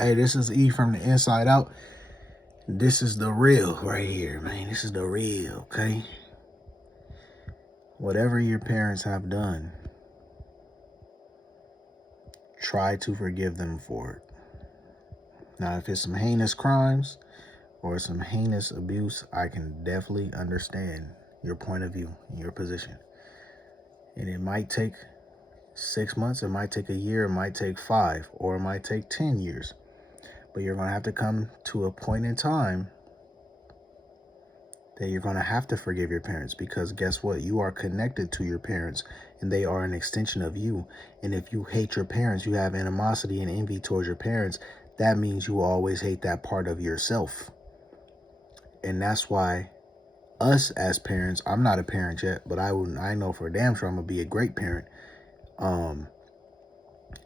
Hey, this is E from the Inside Out. This is the real right here, man. This is the real, okay? Whatever your parents have done, try to forgive them for it. Now, if it's some heinous crimes or some heinous abuse, I can definitely understand your point of view and your position. And it might take 6 months, it might take a year, it might take 5, or it might take 10 years. But you're going to have to come to a point in time that you're going to have to forgive your parents, because guess what? You are connected to your parents and they are an extension of you. And if you hate your parents, you have animosity and envy towards your parents, that means you will always hate that part of yourself. And that's why us as parents, I'm not a parent yet, but I know for a damn sure I'm going to be a great parent.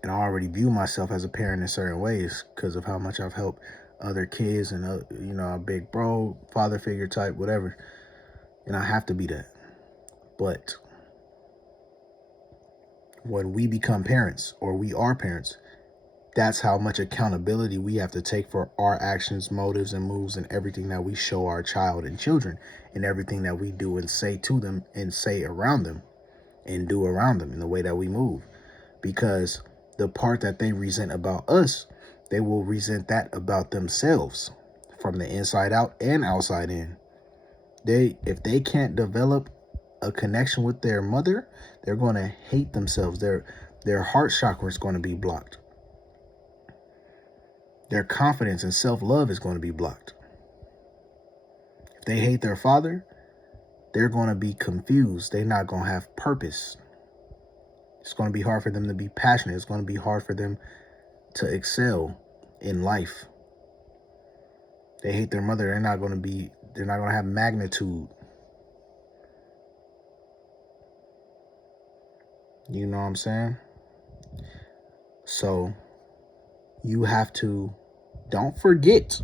And I already view myself as a parent in certain ways because of how much I've helped other kids and, a big bro, father figure type, whatever. And I have to be that. But when we become parents, or we are parents, that's how much accountability we have to take for our actions, motives, and moves, and everything that we show our child and children, and everything that we do and say to them and say around them and do around them in the way that we move. Because the part that they resent about us, they will resent that about themselves from the inside out and outside in. If they can't develop a connection with their mother, they're going to hate themselves. Their heart chakra is going to be blocked. Their confidence and self-love is going to be blocked. If they hate their father, they're going to be confused. They're not going to have purpose. It's going to be hard for them to be passionate. It's going to be hard for them to excel in life. They hate their mother. They're not going to have magnitude. You know what I'm saying? So you have to, don't forget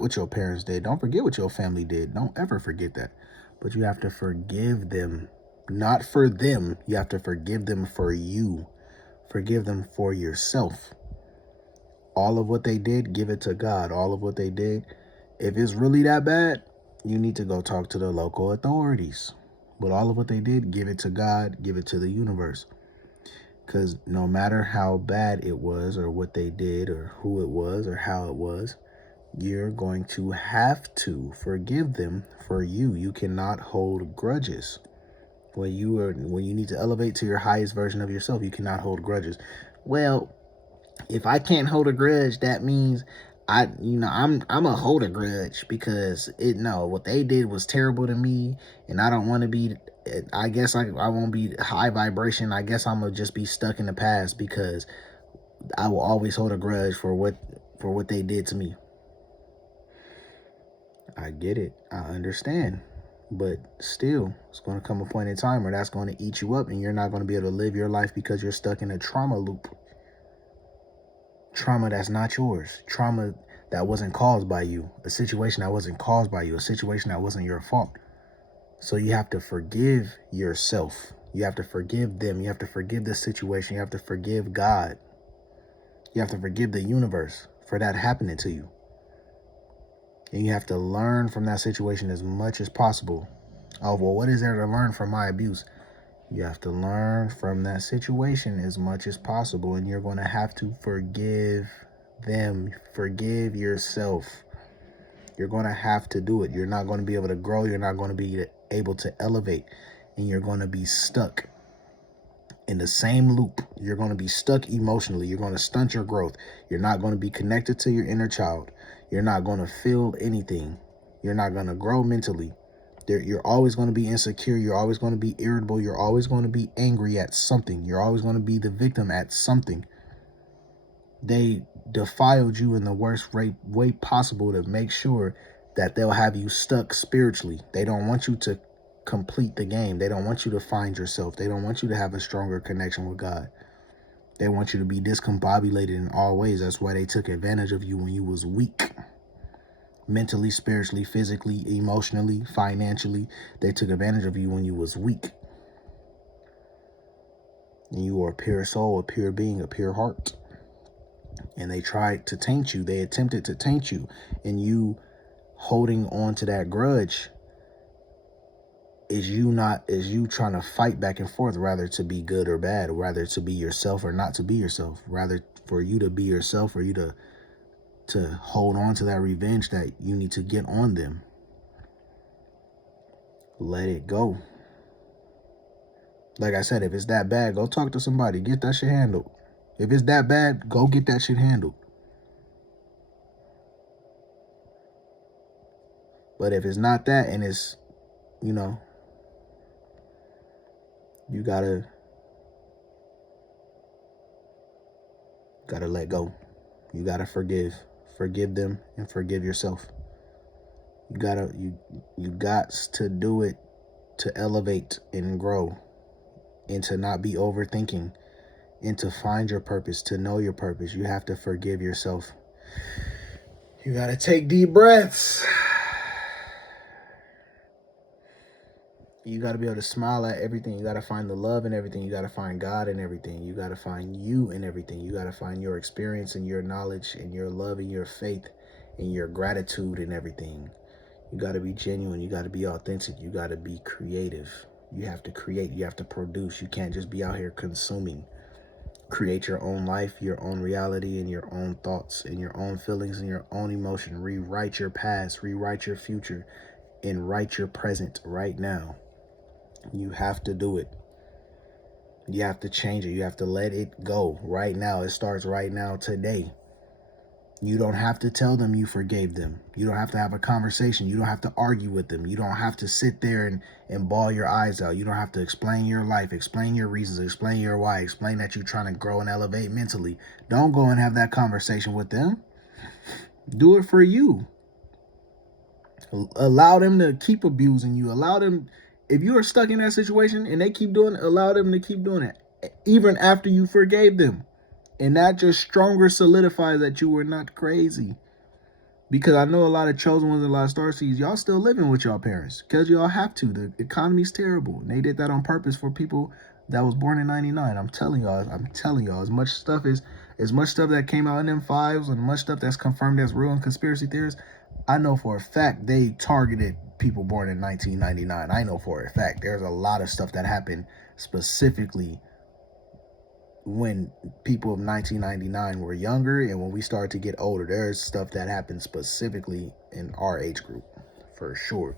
what your parents did. Don't forget what your family did. Don't ever forget that. But you have to forgive them. Not for them. You have to forgive them for you. Forgive them for yourself. All of what they did, give it to God. All of what they did, if it's really that bad, you need to go talk to the local authorities. But all of what they did, give it to God, give it to the universe. Because no matter how bad it was, or what they did, or who it was, or how it was, you're going to have to forgive them for you. You cannot hold grudges. When you need to elevate to your highest version of yourself, you cannot hold grudges. Well, if I can't hold a grudge, that means I'm a hold a grudge because what they did was terrible to me, and I don't want to be. I guess I won't be high vibration. I guess I'm gonna just be stuck in the past because I will always hold a grudge for what they did to me. I get it. I understand. But still, it's going to come a point in time where that's going to eat you up, and you're not going to be able to live your life because you're stuck in a trauma loop. Trauma that's not yours. Trauma that wasn't caused by you. A situation that wasn't caused by you. A situation that wasn't your fault. So you have to forgive yourself. You have to forgive them. You have to forgive the situation. You have to forgive God. You have to forgive the universe for that happening to you. And you have to learn from that situation as much as possible. Oh, well, what is there to learn from my abuse? You have to learn from that situation as much as possible. And you're going to have to forgive them. Forgive yourself. You're going to have to do it. You're not going to be able to grow. You're not going to be able to elevate. And you're going to be stuck in the same loop. You're going to be stuck emotionally. You're going to stunt your growth. You're not going to be connected to your inner child. You're not going to feel anything. You're not going to grow mentally. You're always going to be insecure. You're always going to be irritable. You're always going to be angry at something. You're always going to be the victim at something. They defiled you in the worst way possible to make sure that they'll have you stuck spiritually. They don't want you to complete the game. They don't want you to find yourself. They don't want you to have a stronger connection with God. They want you to be discombobulated in all ways. That's why they took advantage of you when you was weak. Mentally, spiritually, physically, emotionally, financially. They took advantage of you when you was weak. And you are a pure soul, a pure being, a pure heart. and they tried to taint you. They attempted to taint you, and you holding on to that grudge is you trying to fight back and forth, rather to be good or bad, rather to be yourself or not to be yourself, rather for you to be yourself, for you to hold on to that revenge that you need to get on them. Let it go. Like I said, if it's that bad, go talk to somebody, get that shit handled. If it's that bad, go get that shit handled. But if it's not that, and it's, you know, you gotta let go. You gotta forgive them, and forgive yourself. You got to do it to elevate and grow, and to not be overthinking, and to find your purpose, to know your purpose. You have to forgive yourself. You gotta take deep breaths. You got to be able to smile at everything. You got to find the love in everything. You got to find God in everything. You got to find you in everything. You got to find your experience and your knowledge and your love and your faith and your gratitude in everything. You got to be genuine. You got to be authentic. You got to be creative. You have to create. You have to produce. You can't just be out here consuming. Create your own life, your own reality, and your own thoughts and your own feelings and your own emotion. Rewrite your past. Rewrite your future. And write your present right now. You have to do it. You have to change it. You have to let it go right now. It starts right now, today. You don't have to tell them you forgave them. You don't have to have a conversation. You don't have to argue with them. You don't have to sit there and bawl your eyes out. You don't have to explain your life, explain your reasons, explain your why, explain that you're trying to grow and elevate mentally. Don't go and have that conversation with them. Do it for you. Allow them to keep abusing you. Allow them, if you are stuck in that situation and they keep doing it, allow them to keep doing it, even after you forgave them. And that just stronger solidifies that you were not crazy. Because I know a lot of chosen ones and a lot of star seeds, y'all still living with y'all parents because y'all have to. The economy's terrible. And they did that on purpose for people that was born in 99. I'm telling y'all, as much stuff that came out in them files and much stuff that's confirmed as real and conspiracy theories, I know for a fact they targeted people born in 1999. I know for a fact there's a lot of stuff that happened specifically when people of 1999 were younger, and when we started to get older. There's stuff that happened specifically in our age group, for sure.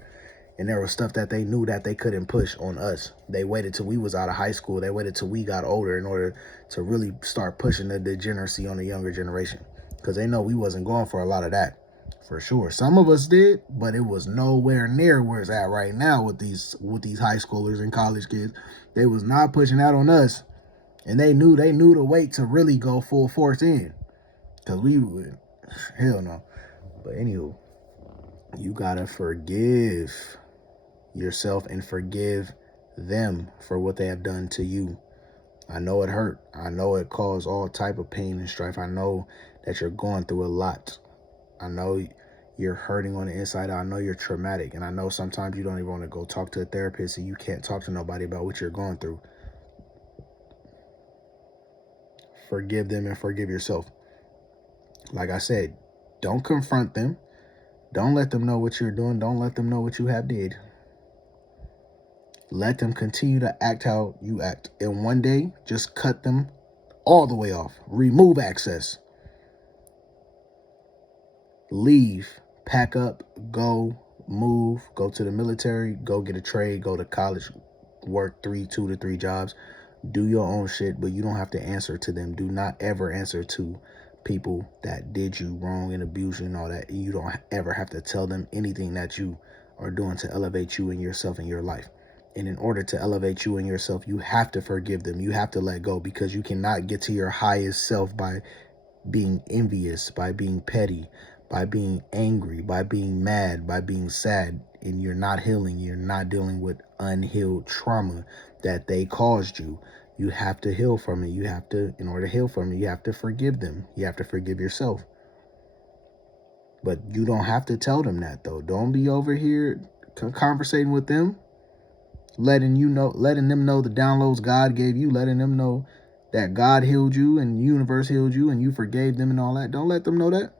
And there was stuff that they knew that they couldn't push on us. They waited till we was out of high school. They waited till we got older in order to really start pushing the degeneracy on the younger generation, because they know we wasn't going for a lot of that. For sure. Some of us did, but it was nowhere near where it's at right now with these high schoolers and college kids. They was not pushing that on us. And they knew the weight to really go full force in. Because we would, hell no. But anywho, you gotta forgive yourself and forgive them for what they have done to you. I know it hurt. I know it caused all type of pain and strife. I know that you're going through a lot. I know you're hurting on the inside. I know you're traumatic. And I know sometimes you don't even want to go talk to a therapist and you can't talk to nobody about what you're going through. Forgive them and forgive yourself. Like I said, don't confront them. Don't let them know what you're doing. Don't let them know what you have did. Let them continue to act how you act. And one day, just cut them all the way off. Remove access. Leave. Pack up. Go. Move. Go to the military. Go get a trade. Go to college. Work 2 to 3 jobs. Do your own shit, but you don't have to answer to them. Do not ever answer to people that did you wrong and abuse you and all that. You don't ever have to tell them anything that you are doing to elevate you and yourself and your life. And in order to elevate you and yourself, you have to forgive them. You have to let go, because you cannot get to your highest self by being envious, by being petty, by being angry, by being mad, by being sad. And you're not healing. You're not dealing with unhealed trauma that they caused you. You have to heal from it. You have to, in order to heal from it, you have to forgive them. You have to forgive yourself. But you don't have to tell them that, though. Don't be over here conversating with them, letting them know the downloads God gave you, letting them know that God healed you and the universe healed you and you forgave them and all that. Don't let them know that.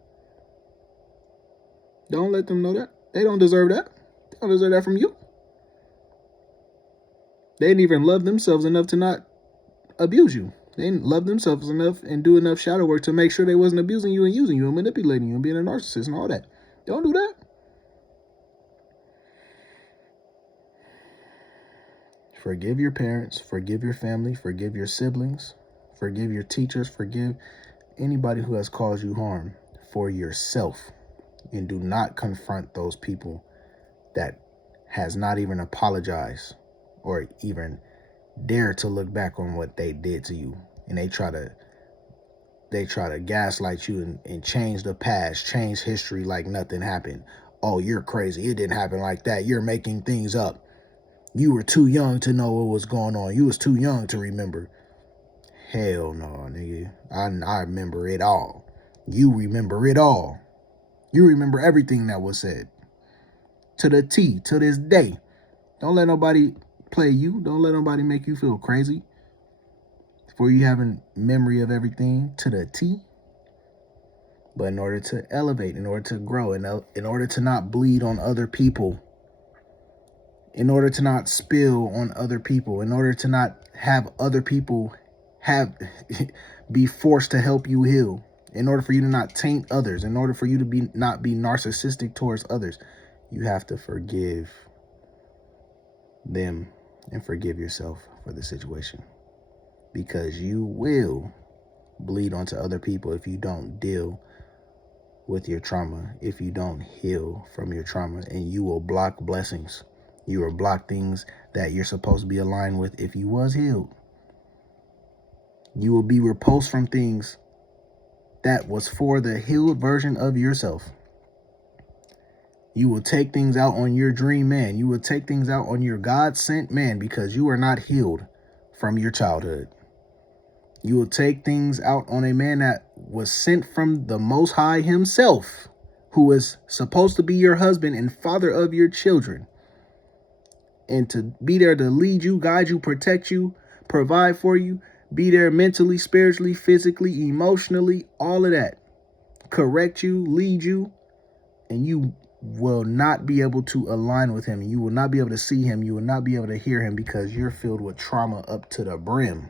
Don't let them know that. They don't deserve that. They don't deserve that from you. They didn't even love themselves enough to not abuse you. They didn't love themselves enough and do enough shadow work to make sure they wasn't abusing you and using you and manipulating you and being a narcissist and all that. Don't do that. Forgive your parents, forgive your family, forgive your siblings, forgive your teachers, forgive anybody who has caused you harm for yourself. And do not confront those people that has not even apologized or even dare to look back on what they did to you. And they try to gaslight you and change the past, change history like nothing happened. Oh, you're crazy. It didn't happen like that. You're making things up. You were too young to know what was going on. You was too young to remember. Hell no, nigga. I remember it all. You remember it all. You remember everything that was said. To the T, to this day. Don't let nobody play you. Don't let nobody make you feel crazy. For you having memory of everything to the T. But in order to elevate, in order to grow, in order to not bleed on other people, in order to not spill on other people, in order to not have other people be forced to help you heal, in order for you to not taint others, in order for you to not be narcissistic towards others, you have to forgive them and forgive yourself for the situation. Because you will bleed onto other people if you don't deal with your trauma, if you don't heal from your trauma, and you will block blessings. You will block things that you're supposed to be aligned with if you was healed. You will be repulsed from things that was for the healed version of yourself. You will take things out on your dream man. You will take things out on your God-sent man because you are not healed from your childhood. You will take things out on a man that was sent from the Most High himself, who is supposed to be your husband and father of your children. And to be there to lead you, guide you, protect you, provide for you, be there mentally, spiritually, physically, emotionally, all of that. Correct you, lead you, and you will not be able to align with him. You will not be able to see him. You will not be able to hear him because you're filled with trauma up to the brim.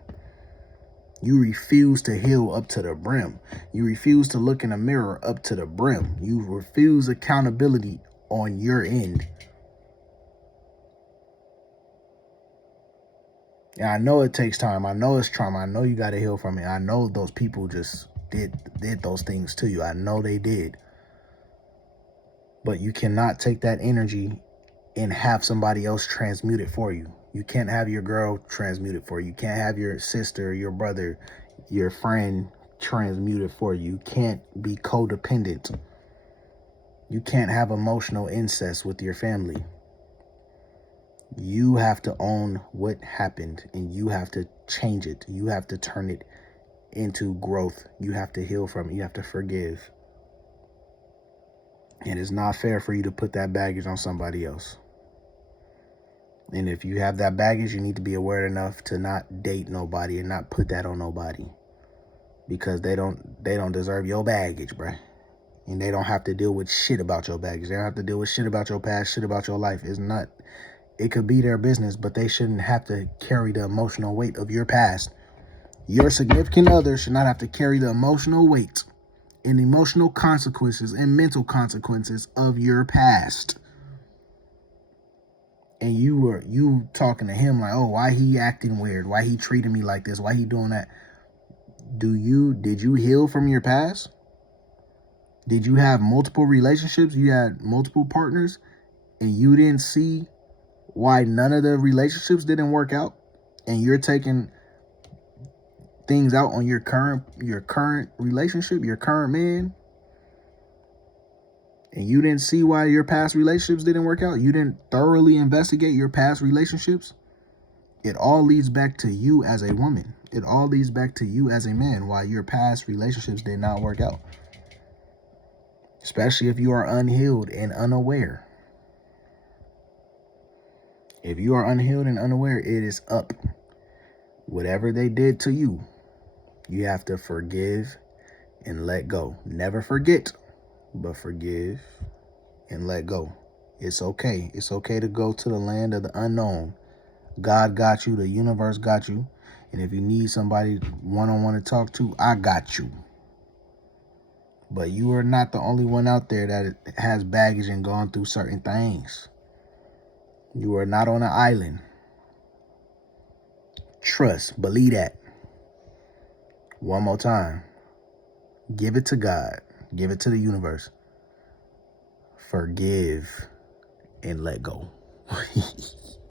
You refuse to heal up to the brim. You refuse to look in a mirror up to the brim. You refuse accountability on your end. And I know it takes time. I know it's trauma. I know you got to heal from it. I know those people just did those things to you. I know they did. But you cannot take that energy and have somebody else transmute it for you. You can't have your girl transmute it for you. You can't have your sister, your brother, your friend transmute it for you. You can't be codependent. You can't have emotional incest with your family. You have to own what happened and you have to change it. You have to turn it into growth. You have to heal from it. You have to forgive. And it's not fair for you to put that baggage on somebody else. And if you have that baggage, you need to be aware enough to not date nobody and not put that on nobody. Because they don't deserve your baggage, bruh. And they don't have to deal with shit about your baggage. They don't have to deal with shit about your past, shit about your life. It could be their business, but they shouldn't have to carry the emotional weight of your past. Your significant other should not have to carry the emotional weight and emotional consequences and mental consequences of your past. And you talking to him like, oh, why he acting weird? Why he treating me like this? Why he doing that? Did you heal from your past? Did you have multiple relationships? You had multiple partners and you didn't see why none of the relationships didn't work out, and you're taking things out on your current relationship, your current man, and you didn't see why your past relationships didn't work out? You didn't thoroughly investigate your past relationships? It all leads back to you as a woman. It all leads back to you as a man why your past relationships did not work out. Especially if you are unhealed and unaware. If you are unhealed and unaware, it is up. Whatever they did to you, You have to forgive and let go. Never forget, but forgive and let go. It's okay. It's okay to go to the land of the unknown. God got you. The universe got you. And if you need somebody one-on-one to talk to, I got you. But you are not the only one out there that has baggage and gone through certain things. You are not on an island. Trust. Believe that. One more time. Give it to God. Give it to the universe. Forgive and let go.